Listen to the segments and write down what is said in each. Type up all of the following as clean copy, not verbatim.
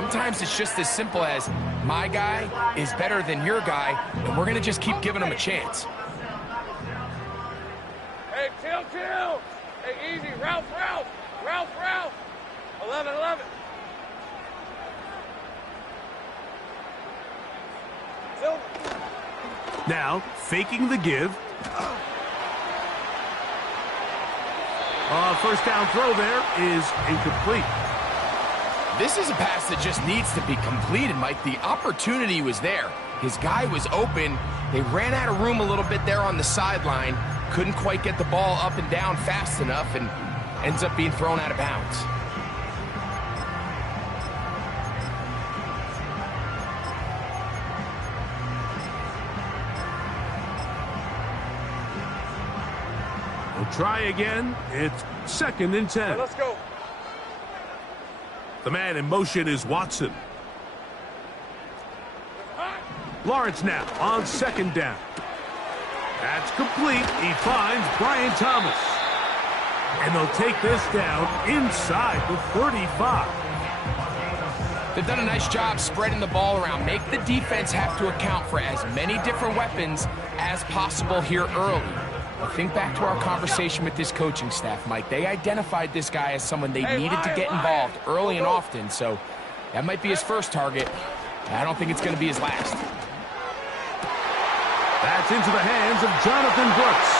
Sometimes it's just as simple as, my guy is better than your guy, and we're going to just keep giving him a chance. Hey, chill. Hey, easy. Ralph. 11. Now, faking the give. First down throw there is incomplete. This is a pass that just needs to be completed, Mike. The opportunity was there. His guy was open. They ran out of room a little bit there on the sideline. Couldn't quite get the ball up and down fast enough, and ends up being thrown out of bounds. We'll try again. It's 2nd and 10. Let's go. The man in motion is Watson. Lawrence now on 2nd down. That's complete. He finds Brian Thomas. And they'll take this down inside the 35. They've done a nice job spreading the ball around. Make the defense have to account for as many different weapons as possible here early. But think back to our conversation with this coaching staff, Mike. They identified this guy as someone they needed to get involved early and often, so that might be his first target. I don't think it's going to be his last. That's into the hands of Jonathan Brooks.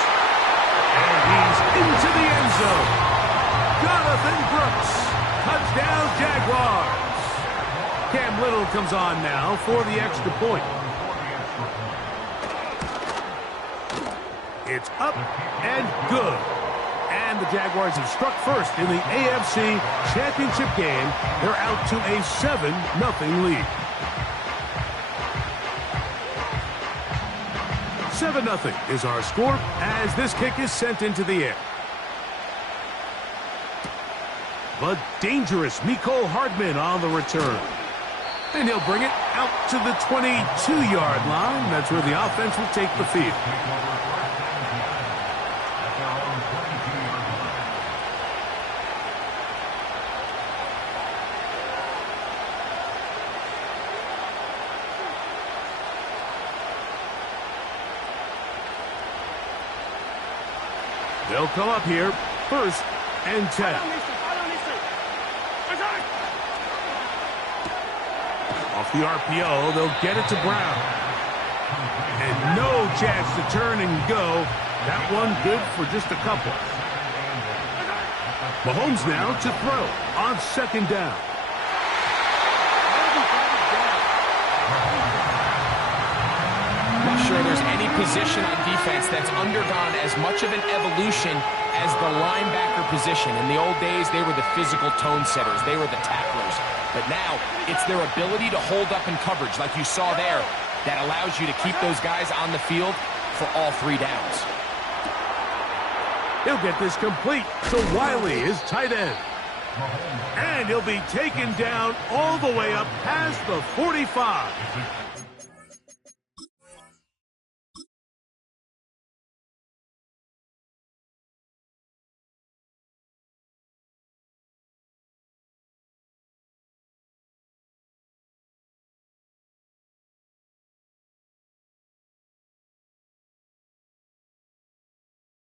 And he's into the end zone. Jonathan Brooks. Touchdown, Jaguars. Cam Little comes on now for the extra point. It's up and good. And the Jaguars have struck first in the AFC Championship game. They're out to a 7-0 lead. 7-0 is our score as this kick is sent into the air. But dangerous Mecole Hardman on the return. And he'll bring it out to the 22-yard line. That's where the offense will take the field. They'll come up here, 1st and 10. Off the RPO, they'll get it to Brown. And no chance to turn and go. That one good for just a couple. Mahomes now to throw on 2nd down. Not sure there's any position on defense that's undergone as much of an evolution as the linebacker position. In the old days, they were the physical tone setters. They were the tacklers. But now, it's their ability to hold up in coverage, like you saw there, that allows you to keep those guys on the field for all 3 downs. He'll get this complete. So Wiley is tight end. And he'll be taken down all the way up past the 45.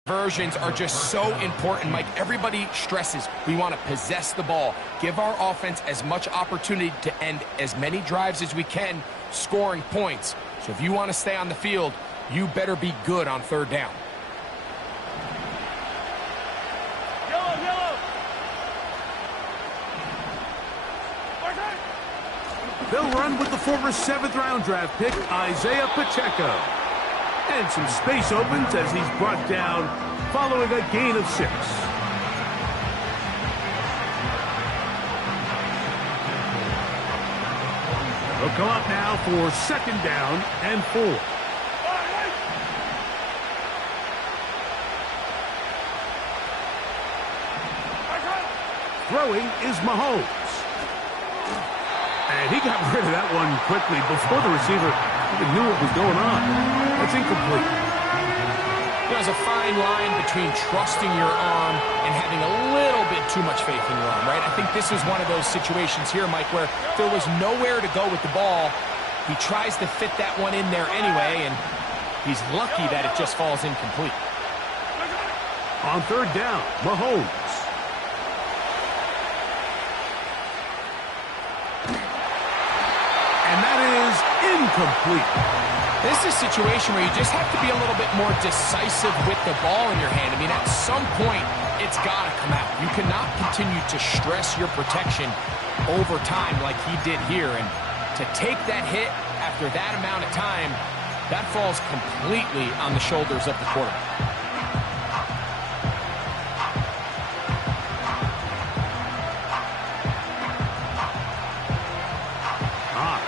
Conversions are just so important, Mike. Everybody stresses we want to possess the ball, give our offense as much opportunity to end as many drives as we can, scoring points. So if you want to stay on the field, you better be good on 3rd down. Yellow. They'll run with the former 7th-round draft pick, Isaiah Pacheco. And some space opens as he's brought down following a gain of 6. They'll come up now for 2nd down and 4. Throwing is Mahomes. And he got rid of that one quickly before the receiver even knew what was going on. That's incomplete. There's a fine line between trusting your arm and having a little bit too much faith in your arm, right? I think this is one of those situations here, Mike, where there was nowhere to go with the ball. He tries to fit that one in there anyway, and he's lucky that it just falls incomplete. On third down, Mahomes. And that is incomplete. This is a situation where you just have to be a little bit more decisive with the ball in your hand. I mean, at some point, it's got to come out. You cannot continue to stress your protection over time like he did here. And to take that hit after that amount of time, that falls completely on the shoulders of the quarterback.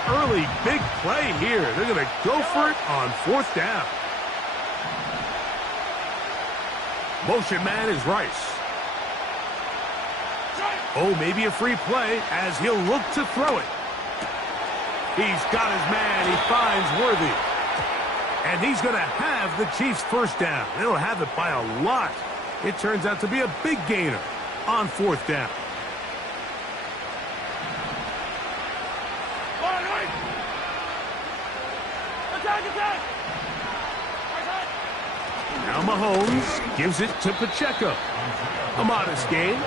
Early big play here. They're going to go for it on fourth down. Motion man is Rice. Oh, maybe a free play as he'll look to throw it. He's got his man. He finds Worthy. And he's going to have the Chiefs first down. They'll have it by a lot. It turns out to be a big gainer on fourth down. Now Mahomes gives it to Pacheco. A modest gain,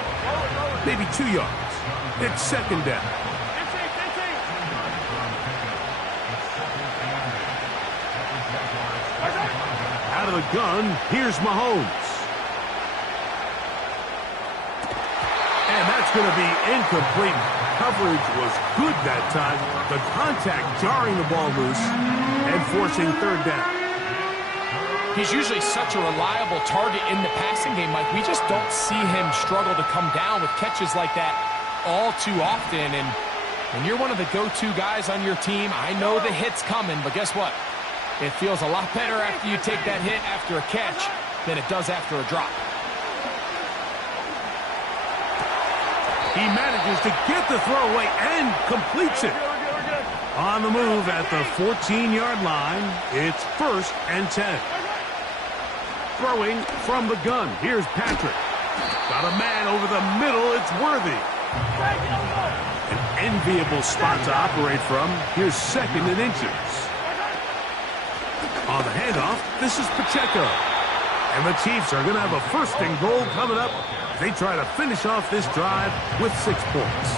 maybe 2 yards. It's second down. Out of the gun, here's Mahomes. And that's going to be incomplete. Coverage was good that time. The contact jarring the ball loose and forcing third down. He's usually such a reliable target in the passing game, Mike. We just don't see him struggle to come down with catches like that all too often. And when you're one of the go-to guys on your team, I know the hit's coming, but guess what? It feels a lot better after you take that hit after a catch than it does after a drop. He manages to get the throwaway and completes it. On the move at the 14-yard line, it's 1st and 10. Throwing from the gun. Here's Patrick. Got a man over the middle. It's Worthy. An enviable spot to operate from. Here's 2nd and inches. On the handoff, this is Pacheco. And the Chiefs are going to have a 1st and goal coming up. They try to finish off this drive with 6 points.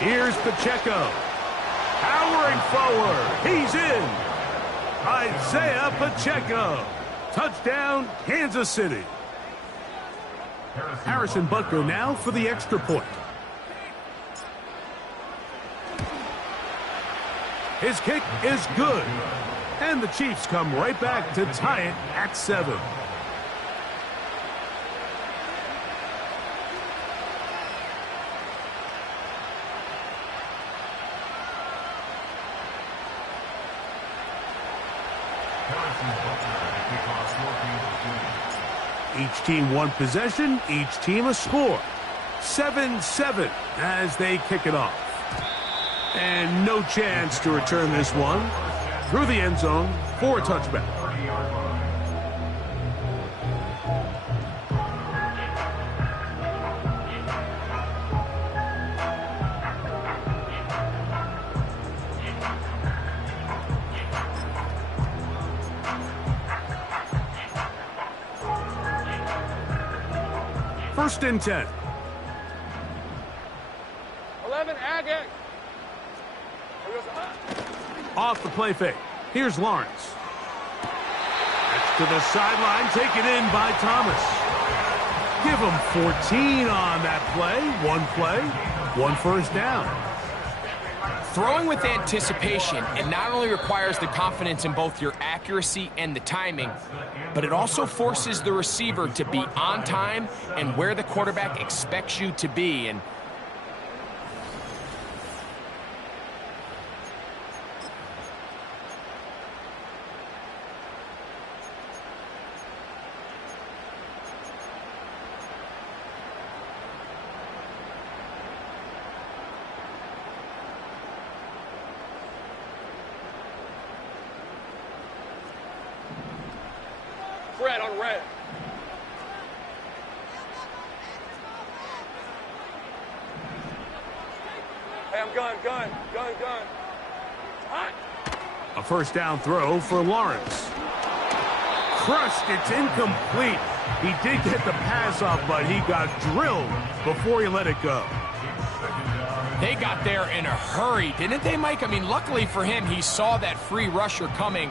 Here's Pacheco. Powering forward. He's in. Isaiah Pacheco. Touchdown, Kansas City. Harrison Butker now for the extra point. His kick is good. And the Chiefs come right back to tie it at 7. Each team one possession, each team a score. 7-7 as they kick it off. And no chance to return this one. Through the end zone for a touchback. First and 10. 11, Agate. Off the play fake. Here's Lawrence. That's to the sideline, taken in by Thomas. Give him 14 on that play. One first down. Throwing with anticipation, it not only requires the confidence in both your accuracy and the timing, but it also forces the receiver to be on time and where the quarterback expects you to be. And red on red. Hey, I'm gun. Hot. A first down throw for Lawrence. Crushed, it's incomplete. He did get the pass off, but he got drilled before he let it go. they got there in a hurry, didn't they, Mike? I mean, luckily for him, he saw that free rusher coming,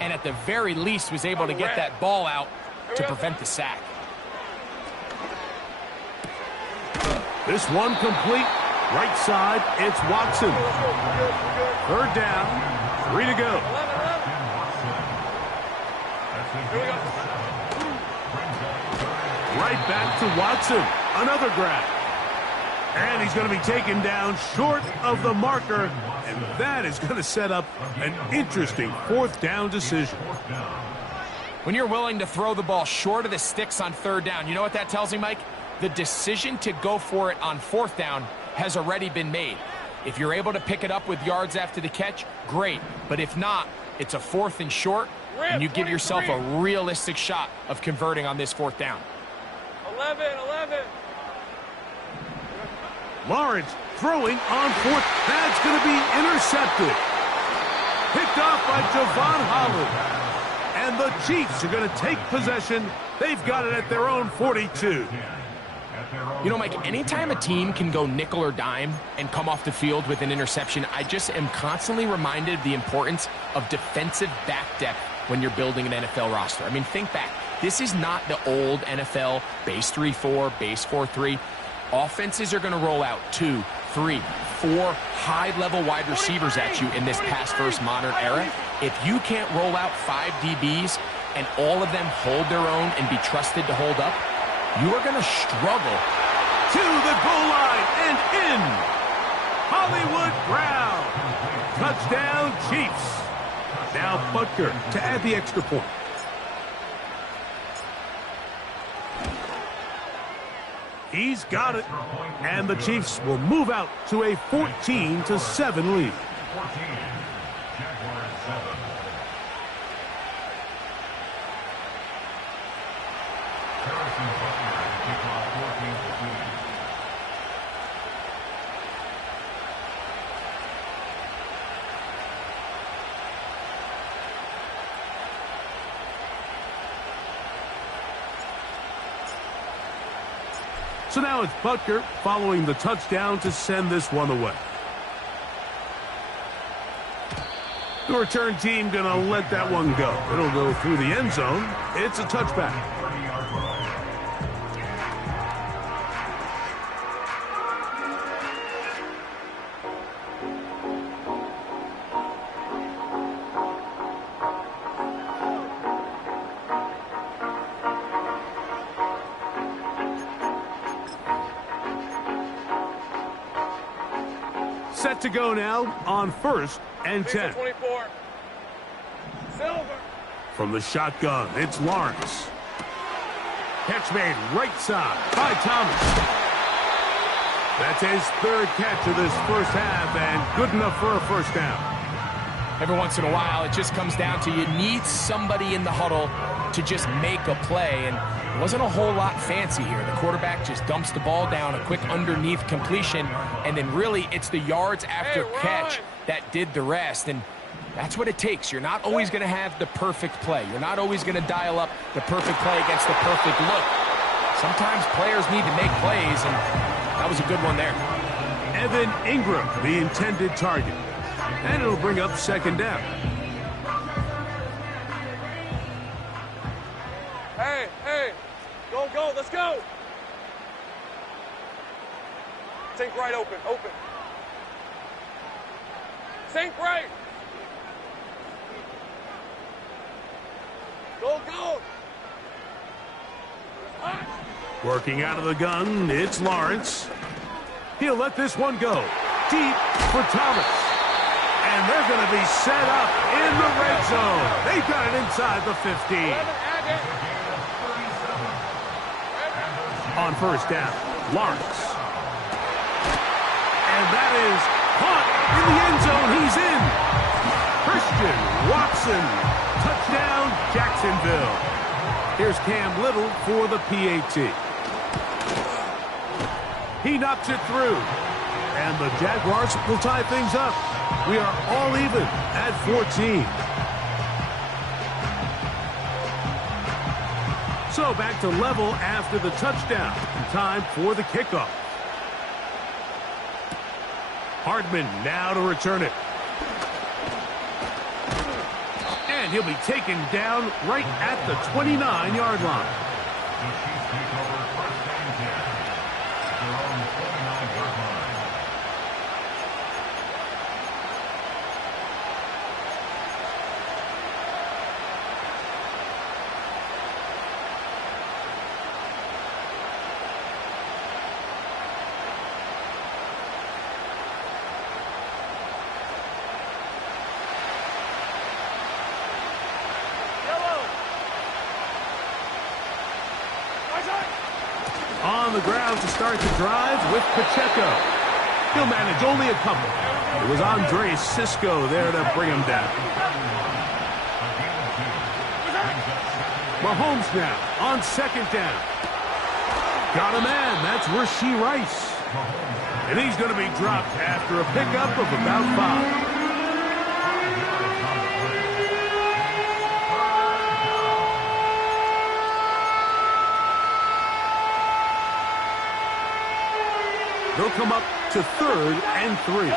and at the very least was able to get that ball out to prevent the sack. This one complete. Right side, it's Watson. Third down, 3 to go. Right back to Watson. Another grab. And he's going to be taken down short of the marker, and that is going to set up an interesting fourth down decision. When you're willing to throw the ball short of the sticks on third down, you know what that tells me, Mike? The decision to go for it on fourth down has already been made. If you're able to pick it up with yards after the catch, great. But if not, it's a fourth and short, and you give yourself a realistic shot of converting on this fourth down. 11. Lawrence throwing on fourth. That's going to be intercepted. Picked off by Javon Holland. And the Chiefs are going to take possession. They've got it at their own 42. You know, Mike, anytime a team can go nickel or dime and come off the field with an interception, I just am constantly reminded of the importance of defensive back depth when you're building an NFL roster. I mean, think back. This is not the old NFL base 3-4, base 4-3. Offenses are going to roll out 2, 3, 4 high-level wide receivers at you in this pass-first modern era. If you can't roll out 5 DBs and all of them hold their own and be trusted to hold up, you are going to struggle. To the goal line and in. Hollywood Brown. Touchdown, Chiefs. Now Butker to add the extra point. He's got it. And the Chiefs will move out to a 14-7 lead. So now it's Butker following the touchdown to send this one away. The return team going to let that one go. It'll go through the end zone. It's a touchback. Set to go now on 1st and 10. 24. Silver. From the shotgun, it's Lawrence. Catch made right side by Thomas. That's his third catch of this first half and good enough for a first down. Every once in a while, it just comes down to you need somebody in the huddle to just make a play, and it wasn't a whole lot fancy here. The quarterback just dumps the ball down, a quick underneath completion, and then really it's the yards after catch that did the rest, and that's what it takes. You're not always going to have the perfect play. You're not always going to dial up the perfect play against the perfect look. Sometimes players need to make plays, and that was a good one there. Evan Ingram, the intended target. And it'll bring up second down. Hey. Go, let's go. Sink right open. Sink right. Go, go! Working out of the gun, it's Lawrence. He'll let this one go. Deep for Thomas. And they're going to be set up in the red zone. They've got it inside the 15. On first down, Lawrence. And that is caught in the end zone. He's in. Christian Watson. Touchdown, Jacksonville. Here's Cam Little for the PAT. He knocks it through. And the Jaguars will tie things up. We are all even at 14. So back to level after the touchdown. Time for the kickoff. Hardman now to return it. And he'll be taken down right at the 29-yard line. On the ground to start the drive with Pacheco. He'll manage only a couple. It was Andre Cisco there to bring him down. Mahomes now on second down. Got a man. That's Rashee Rice. And he's going to be dropped after a pickup of about 5. They'll come up to 3rd and 3. Yellow.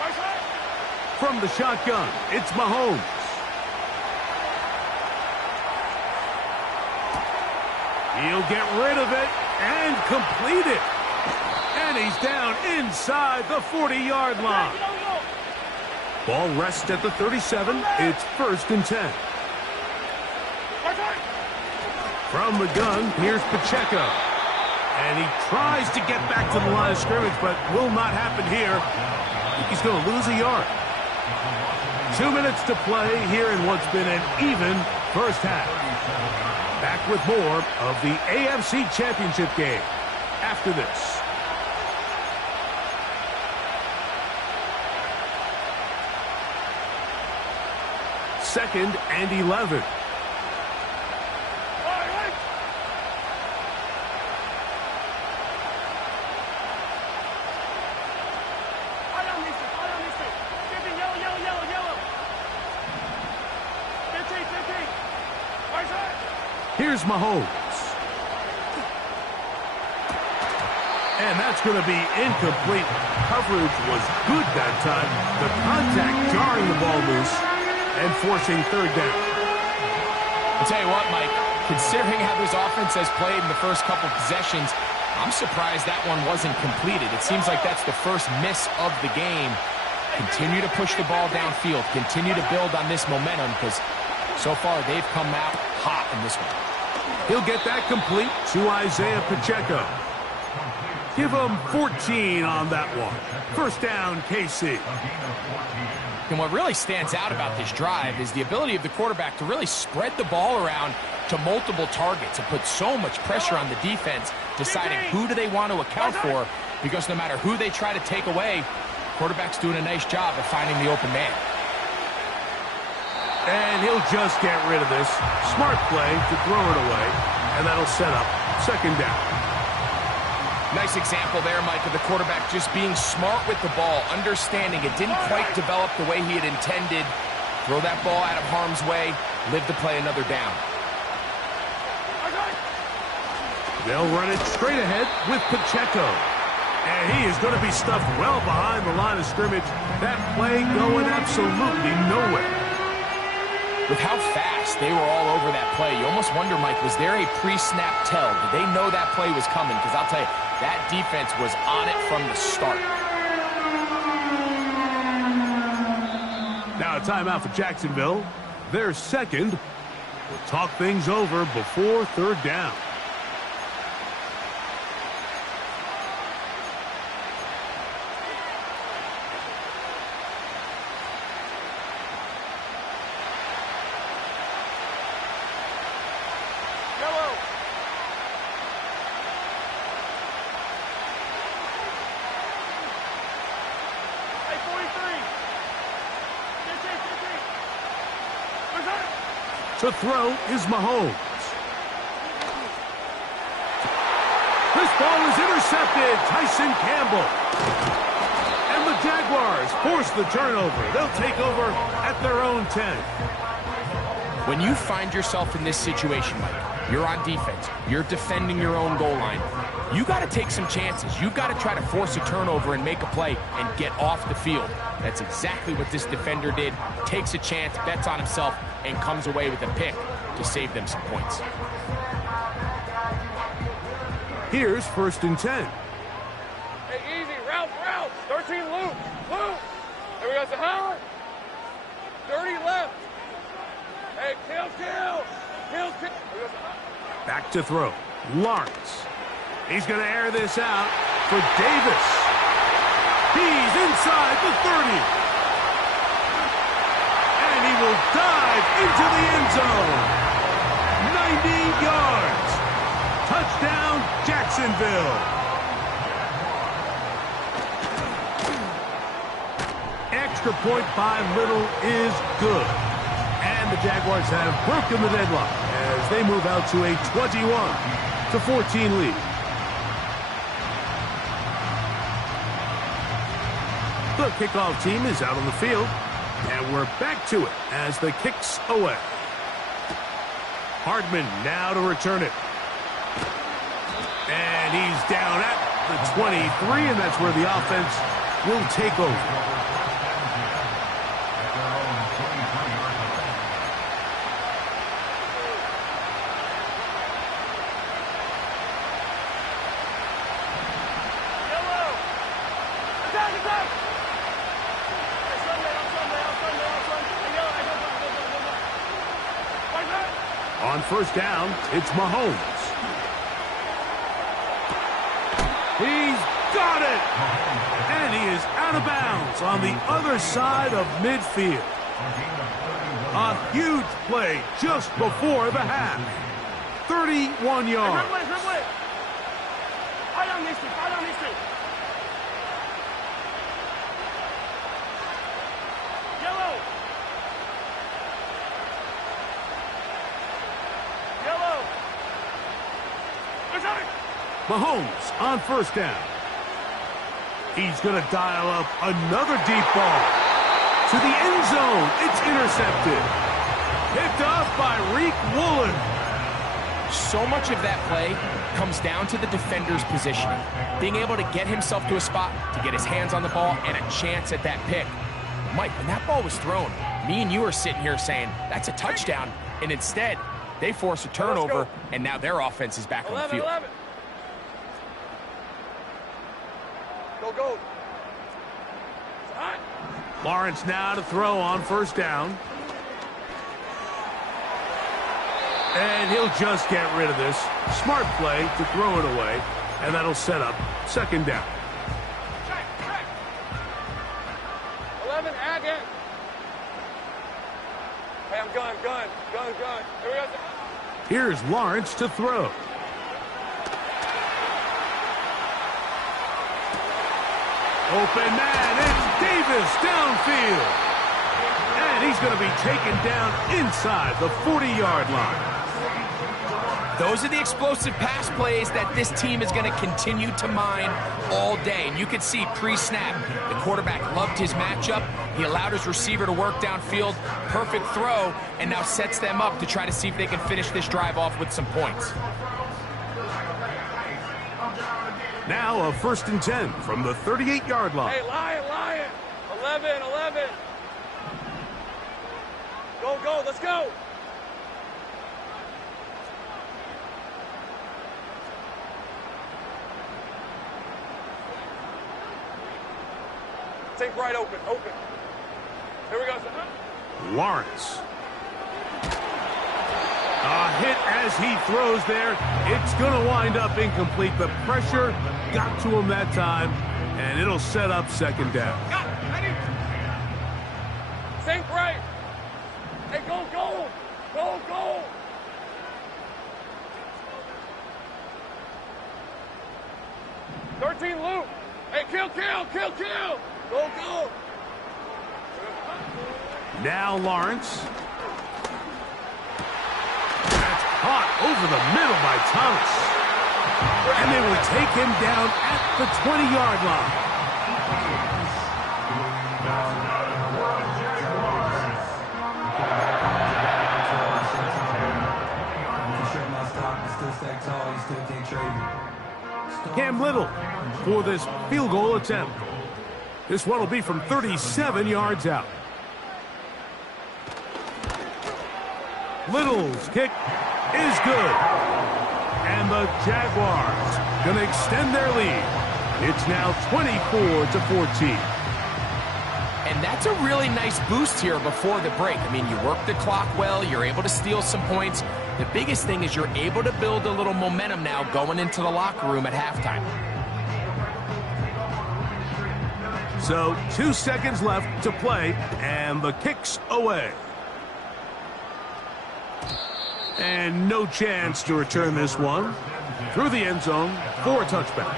Right side. From the shotgun, it's Mahomes. He'll get rid of it and complete it. And he's down inside the 40-yard line. Ball rests at the 37. It's 1st and 10. From the gun, here's Pacheco. And he tries to get back to the line of scrimmage, but will not happen here. He's going to lose a yard. 2 minutes to play here in what's been an even first half. Back with more of the AFC Championship game after this. Second and 11. Here's Mahomes. And that's going to be incomplete. Coverage was good that time. The contact jarring the ball loose and forcing 3rd down. I'll tell you what, Mike, considering how this offense has played in the first couple possessions, I'm surprised that one wasn't completed. It seems like that's the first miss of the game. Continue to push the ball downfield. Continue to build on this momentum because so far they've come out hot in this one. He'll get that complete to Isaiah Pacheco. Give him 14 on that one. 1st down, KC. And what really stands out about this drive is the ability of the quarterback to really spread the ball around to multiple targets and put so much pressure on the defense, deciding who do they want to account for, because no matter who they try to take away, quarterback's doing a nice job of finding the open man. And he'll just get rid of this. Smart play to throw it away, and that'll set up 2nd down. Nice example there, Mike, of the quarterback just being smart with the ball, understanding it didn't quite develop the way he had intended. Throw that ball out of harm's way, live to play another down. They'll run it straight ahead with Pacheco. And he is going to be stuffed well behind the line of scrimmage. That play going absolutely nowhere. With how fast they were all over that play, you almost wonder, Mike, was there a pre-snap tell? Did they know that play was coming? Because I'll tell you, that defense was on it from the start. Now a timeout for Jacksonville. Their second. We'll talk things over before third down. To throw is Mahomes. This ball is intercepted. Tyson Campbell. And the Jaguars force the turnover. They'll take over at their own 10. When you find yourself in this situation, Mike, you're on defense, you're defending your own goal line, you got to take some chances. You've got to try to force a turnover and make a play and get off the field. That's exactly what this defender did. Takes a chance, bets on himself, and comes away with a pick to save them some points. Here's 1st and 10. Hey, easy. Route. 13, loop. There we go, Sahara. 30 left. Hey, kill. There we go, Sahara. Back to throw. Lawrence. He's going to air this out for Davis. He's inside the 30. And he will dive into the end zone. 90 yards. Touchdown, Jacksonville. Extra point by Little is good. And the Jaguars have broken the deadlock as they move out to a 21-14 lead. The kickoff team is out on the field, and we're back to it as the kick's away. Hardman now to return it. And he's down at the 23, and that's where the offense will take over. On 1st down, it's Mahomes. He's got it! And he is out of bounds on the other side of midfield. A huge play just before the half. 31 yards. Mahomes on 1st down. He's going to dial up another deep ball. To the end zone. It's intercepted. Picked off by Reek Woolen. So much of that play comes down to the defender's positioning. Being able to get himself to a spot, to get his hands on the ball, and a chance at that pick. Mike, when that ball was thrown, me and you are sitting here saying, that's a touchdown. And instead, they force a turnover, and now their offense is back on the field. 11. Go. Lawrence now to throw on 1st down. And he'll just get rid of this. Smart play to throw it away, and that'll set up 2nd down. Check. 11, again. Hey, I'm gun. Here we go. Here's Lawrence to throw. Open man, it's Davis downfield. And he's going to be taken down inside the 40-yard line. Those are the explosive pass plays that this team is going to continue to mine all day. And you can see pre-snap, the quarterback loved his matchup. He allowed his receiver to work downfield. Perfect throw, and now sets them up to try to see if they can finish this drive off with some points. Now a 1st and 10 from the 38-yard line. Hey, Lion. 11. Go, go, let's go. Take right open, open. Here we go, son. Lawrence. A hit as he throws there. It's going to wind up incomplete. The pressure got to him that time, and it'll set up second down. Got it, ready? Think right. Hey, go, go. Go, go. Thirteen loop. Hey, kill, kill, kill, kill. Go, go. Now Lawrence. That's caught over the middle by Thomas. And they will take him down at the 20-yard line. Cam Little for this field goal attempt. This one will be from 37 yards out. Little's kick is good. And the Jaguars going to extend their lead. It's now 24-14. And that's a really nice boost here before the break. I mean, you work the clock well, you're able to steal some points. The biggest thing is you're able to build a little momentum now going into the locker room at halftime. So 2 seconds left to play, and the kick's away. And no chance to return this one. Through the end zone for a touchback.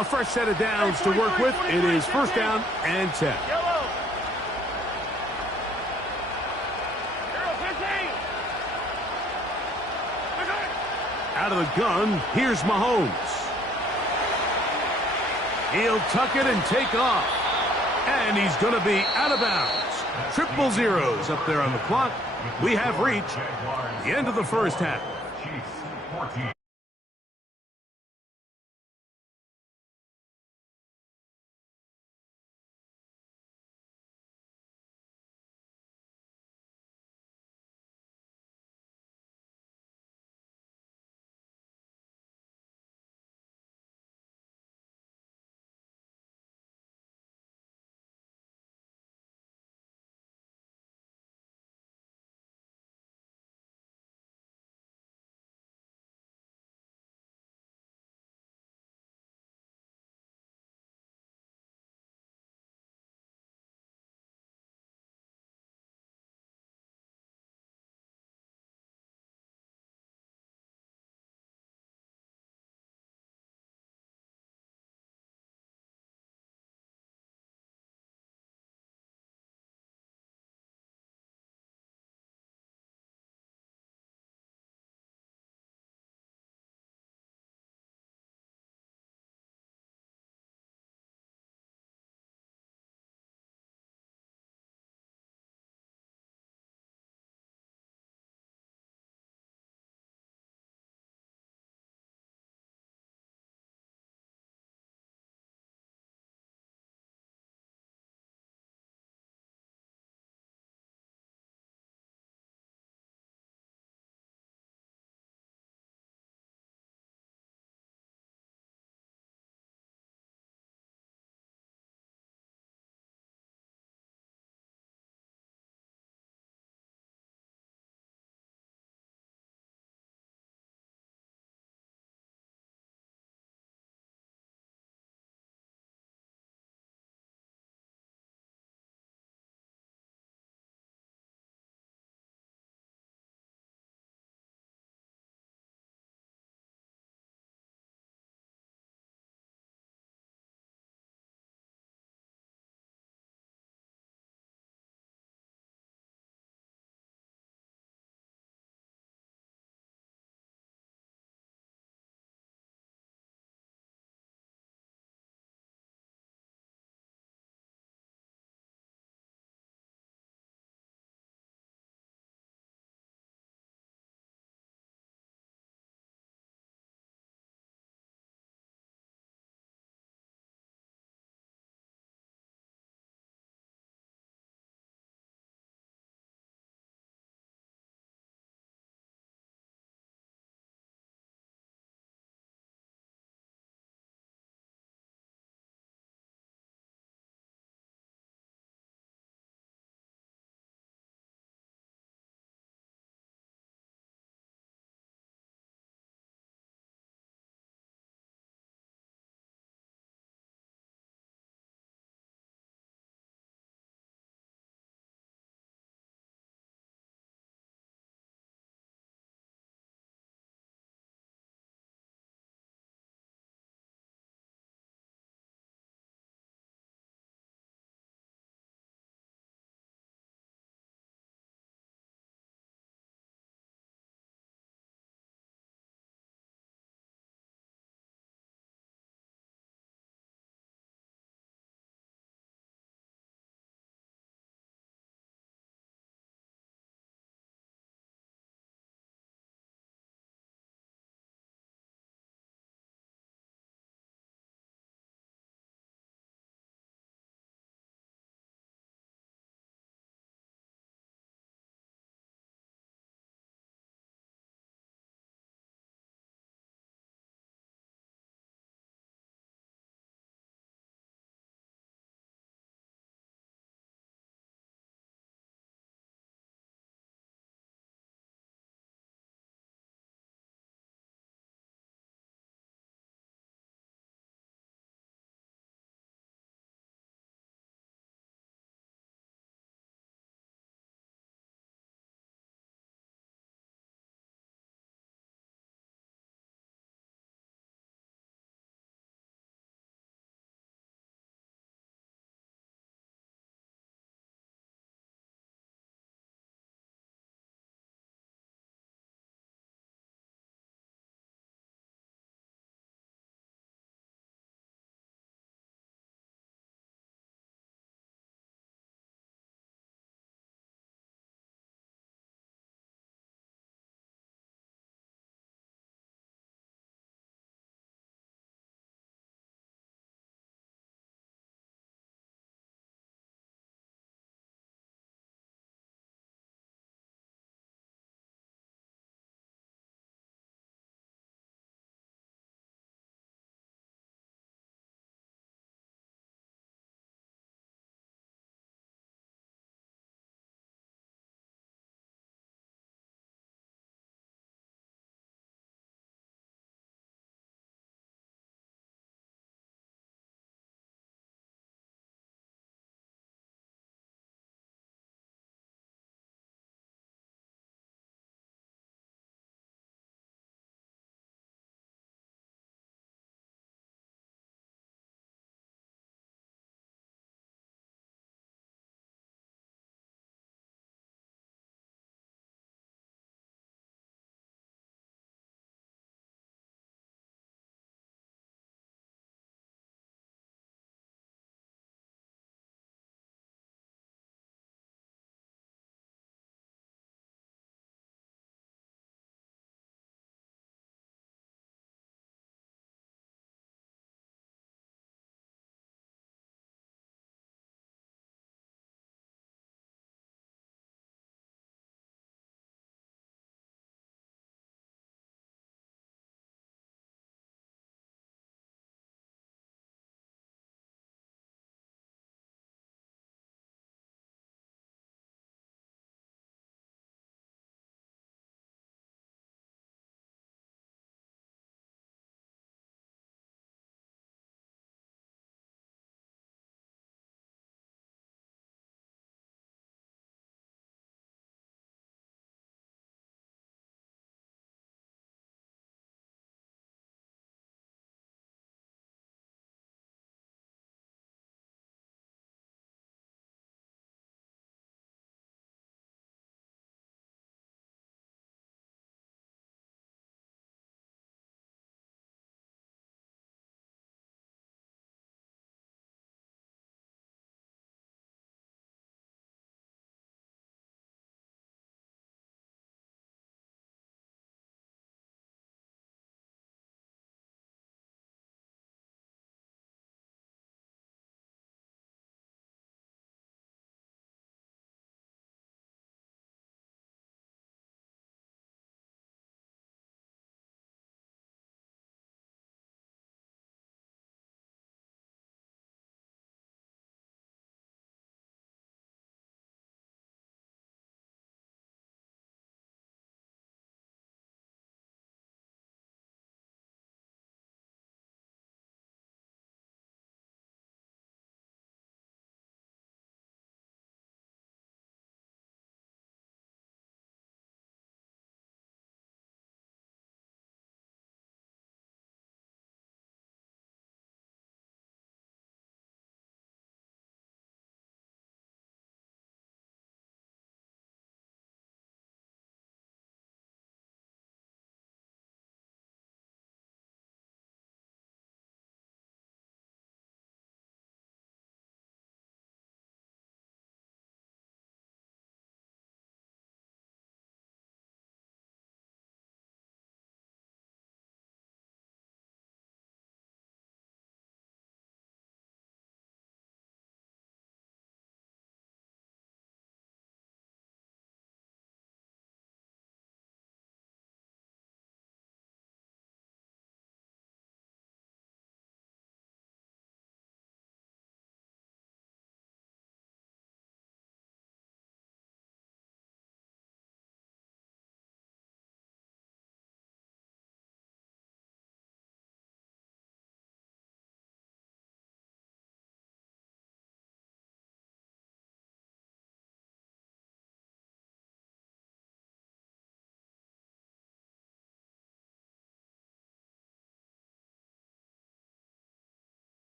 A fresh set of downs to work with. It is first down and 10. Yellow. Hero 15. Out of the gun, here's Mahomes. He'll tuck it and take off. And he's going to be out of bounds. Triple zeros up there on the clock. We have reached the end of the first half.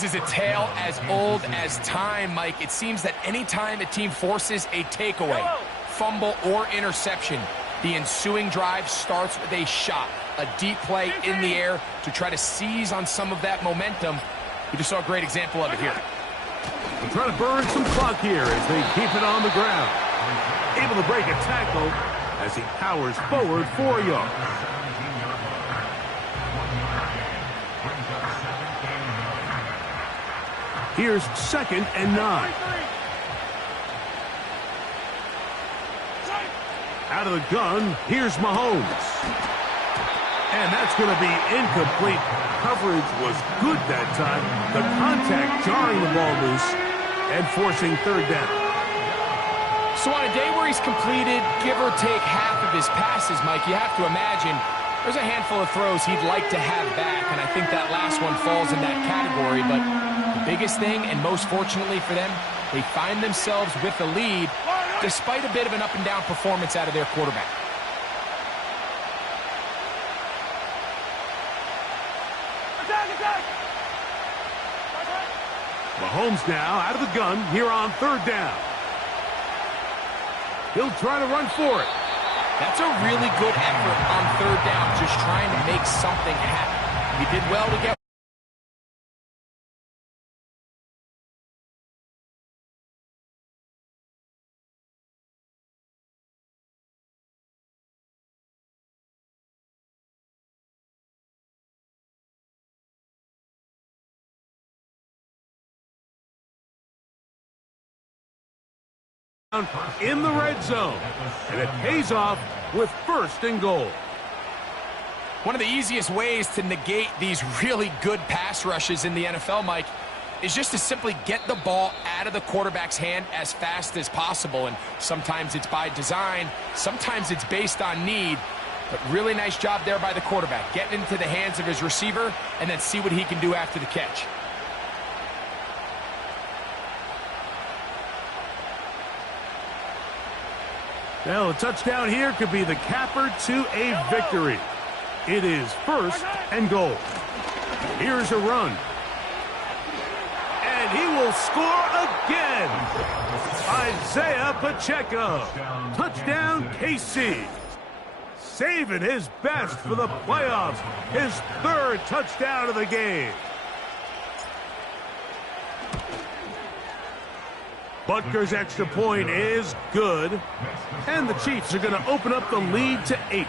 This is a tale as old as time, Mike. It seems that anytime a team forces a takeaway, fumble, or interception, the ensuing drive starts with a shot, a deep play in the air to try to seize on some of that momentum. We just saw a great example of it here. They're trying to burn some clock here as they keep it on the ground. Able to break a tackle as he powers forward 4 yards. Here's 2nd and 9. Out of the gun, here's Mahomes. And that's going to be incomplete. Coverage was good that time. The contact jarring the ball loose and forcing 3rd down. So on a day where he's completed, give or take half of his passes, Mike, you have to imagine there's a handful of throws he'd like to have back, and I think that last one falls in that category. But the biggest thing, and most fortunately for them, they find themselves with the lead despite a bit of an up-and-down performance out of their quarterback. Mahomes now out of the gun here on 3rd down. He'll try to run for it. That's a really good effort on 3rd down, just trying to make something happen. He did well to get in the red zone, and it pays off with 1st and goal. one of the easiest ways to negate these really good pass rushes in the NFL, Mike, is just to simply get the ball out of the quarterback's hand as fast as possible. And sometimes it's by design, sometimes it's based on need. But really nice job there by the quarterback, getting into the hands of his receiver and then see what he can do after the catch. Well, a touchdown here could be the capper to a victory. It is 1st and goal. Here's a run. And he will score again. Isaiah Pacheco. Touchdown, KC. Saving his best for the playoffs. His 3rd touchdown of the game. Butker's extra point is good. And the Chiefs are going to open up the lead to 8.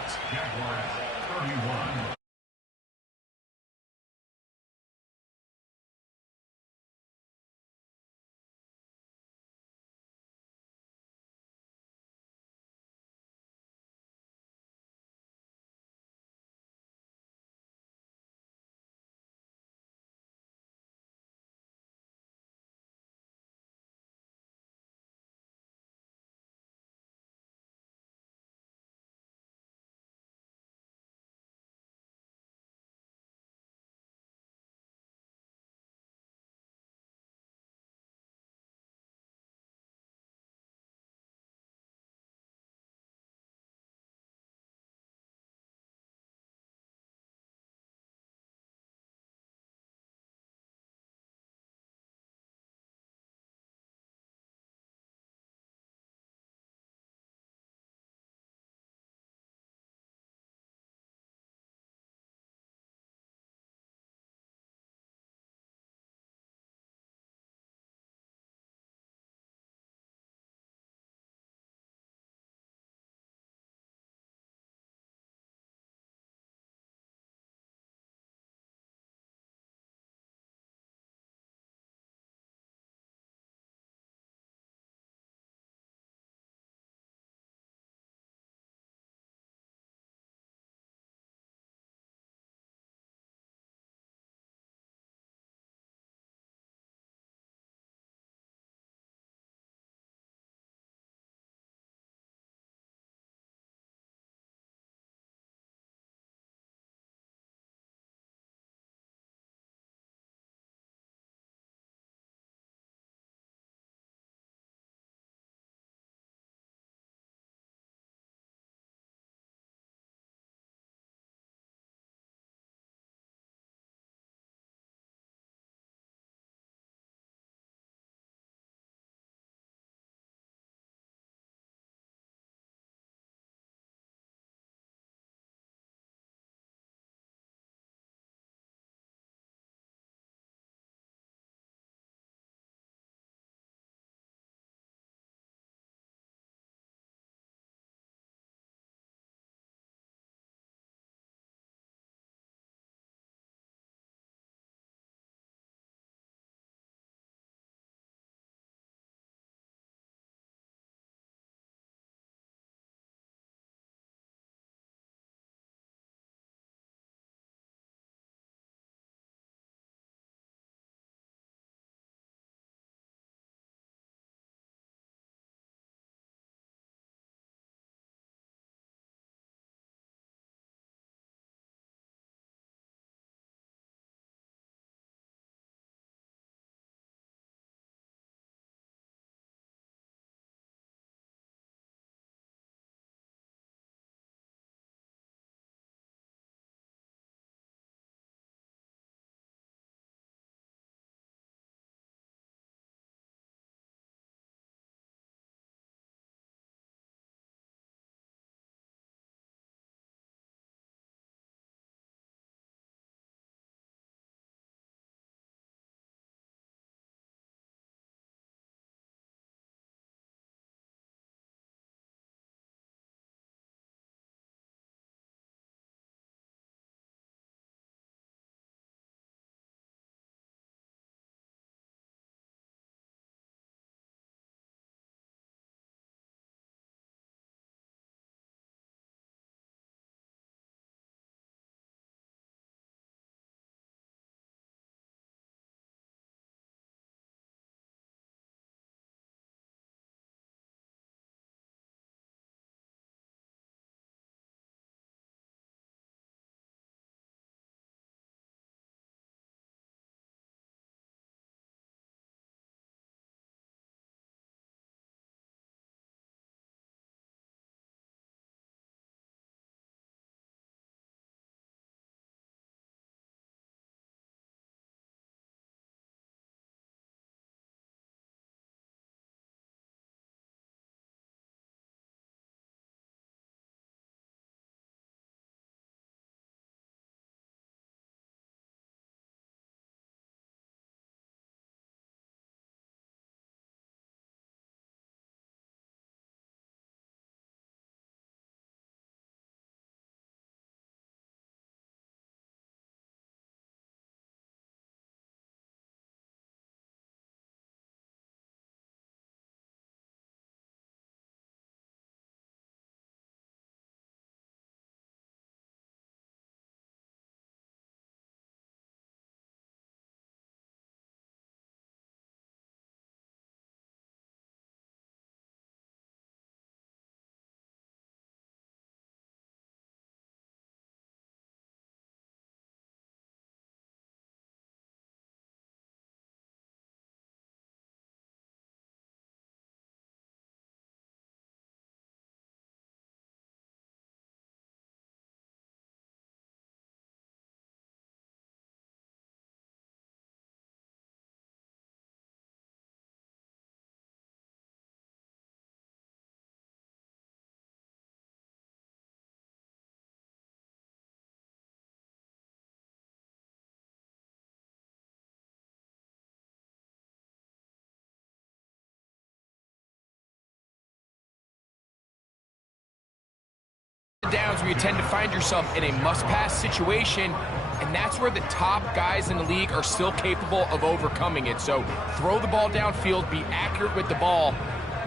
Downs where you tend to find yourself in a must-pass situation, and that's where the top guys in the league are still capable of overcoming it. So throw the ball downfield, be accurate with the ball.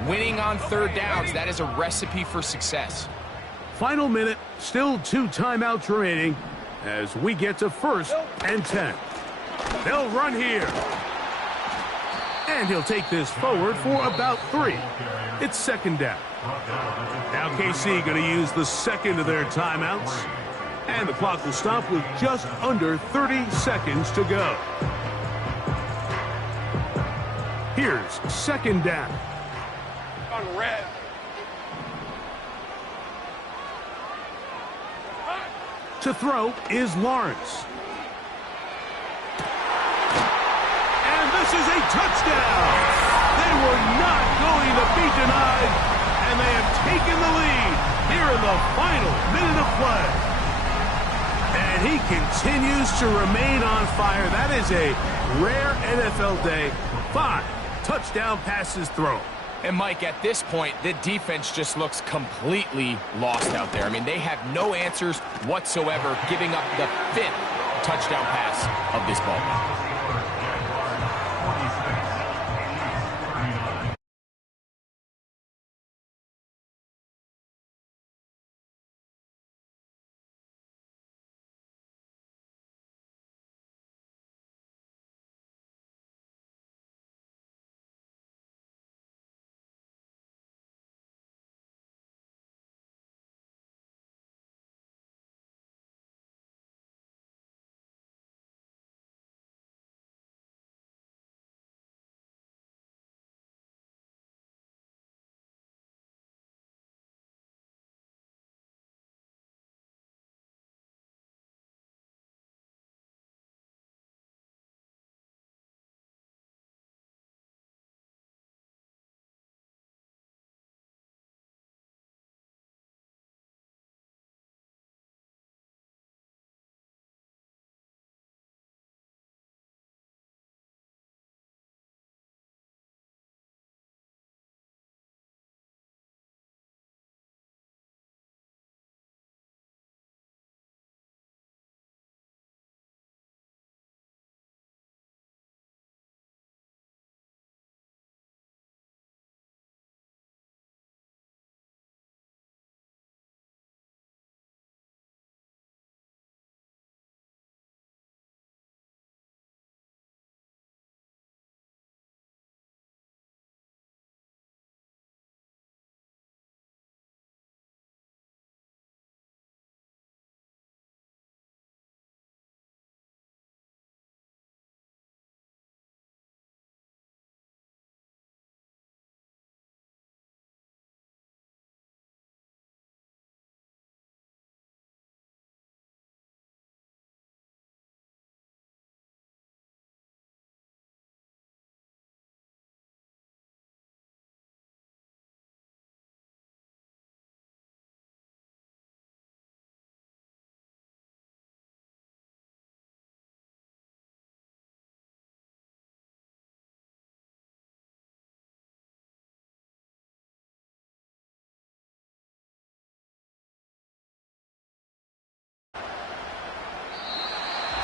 Winning on third downs, that is a recipe for success. Final minute, still 2 timeouts remaining as we get to 1st and 10. They'll run here. And he'll take this forward for about 3. It's 2nd down. Now KC going to use the 2nd of their timeouts. And the clock will stop with just under 30 seconds to go. Here's 2nd down. On red. To throw is Lawrence. And this is a touchdown. They were not going to be denied, and they have taken the lead here in the final minute of play. And he continues to remain on fire. That is a rare NFL day. 5 touchdown passes thrown. And Mike, at this point, the defense just looks completely lost out there. I mean, they have no answers whatsoever, giving up the 5th touchdown pass of this ball game.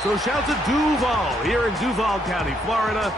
So shout to Duval here in Duval County, Florida.